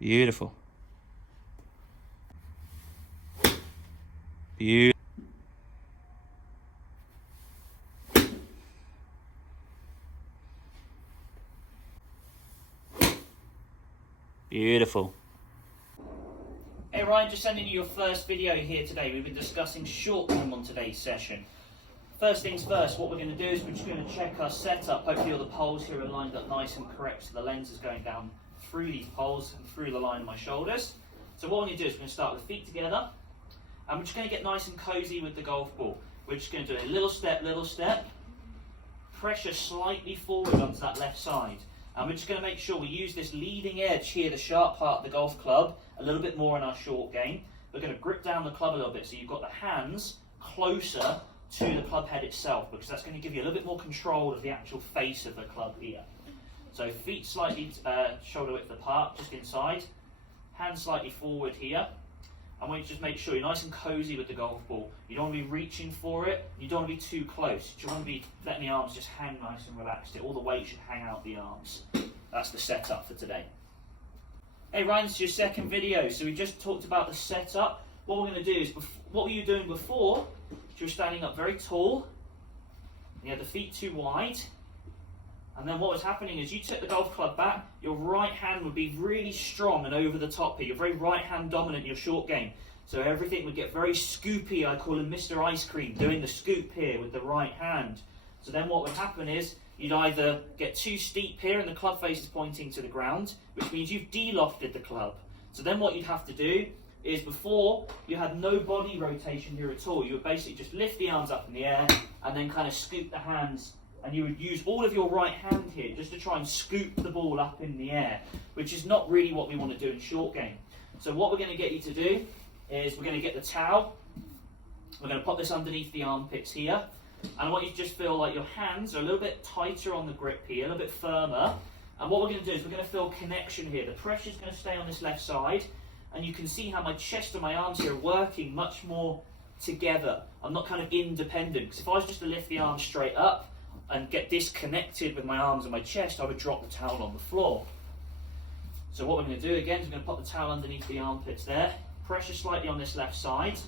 Beautiful. Beautiful. Beautiful. Hey Ryan, just sending you your first video here today. We've been discussing short game on today's session. First things first, what we're going to do is we're just going to check our setup. Hopefully all the poles here are lined up nice and correct, so the lens is going down through these poles and through the line of my shoulders. So what we're going to do is we're going to start with the feet together, and we're just going to get nice and cozy with the golf ball. We're just going to do a little step, pressure slightly forward onto that left side. And we're just going to make sure we use this leading edge here, the sharp part of the golf club, a little bit more in our short game. We're going to grip down the club a little bit, so you've got the hands closer to the club head itself, because that's going to give you a little bit more control of the actual face of the club here. So feet slightly shoulder width apart, just inside. Hands slightly forward here. I want you to just make sure you're nice and cozy with the golf ball. You don't want to be reaching for it. You don't want to be too close. You want to be letting the arms just hang nice and relaxed. All the weight should hang out the arms. That's the setup for today. Hey Ryan, this is your second video. So we just talked about the setup. What we're going to do is, what were you doing before? You were standing up very tall. You had the feet too wide. And then what was happening is you took the golf club back, your right hand would be really strong and over the top here. You're very right hand dominant in your short game. So everything would get very scoopy. I call him Mr. Ice Cream, doing the scoop here with the right hand. So then what would happen is you'd either get too steep here and the club face is pointing to the ground, which means you've de-lofted the club. So then what you'd have to do is, before, you had no body rotation here at all. You would basically just lift the arms up in the air and then kind of scoop the hands, and you would use all of your right hand here just to try and scoop the ball up in the air, which is not really what we want to do in short game. So what we're going to get you to do is we're going to get the towel, we're going to pop this underneath the armpits here, and I want you to just feel like your hands are a little bit tighter on the grip here, a little bit firmer, and what we're going to do is we're going to feel connection here. The pressure's going to stay on this left side, and you can see how my chest and my arms here are working much more together. I'm not kind of independent, because if I was just to lift the arms straight up and get disconnected with my arms and my chest, I would drop the towel on the floor. So what we're going to do again is we're going to pop the towel underneath the armpits there, pressure slightly on this left side,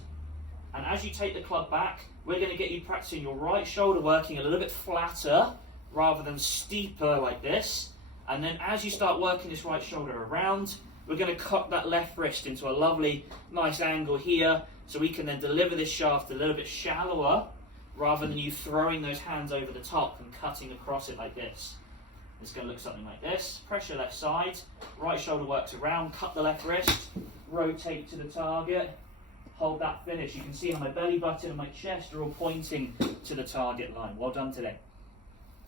and as you take the club back, we're going to get you practicing your right shoulder working a little bit flatter rather than steeper like this, and then as you start working this right shoulder around, we're going to cut that left wrist into a lovely, nice angle here, so we can then deliver this shaft a little bit shallower, rather than you throwing those hands over the top and cutting across it like this. It's going to look something like this. Pressure left side, right shoulder works around, cut the left wrist, rotate to the target, hold that finish. You can see how my belly button and my chest are all pointing to the target line. Well done today.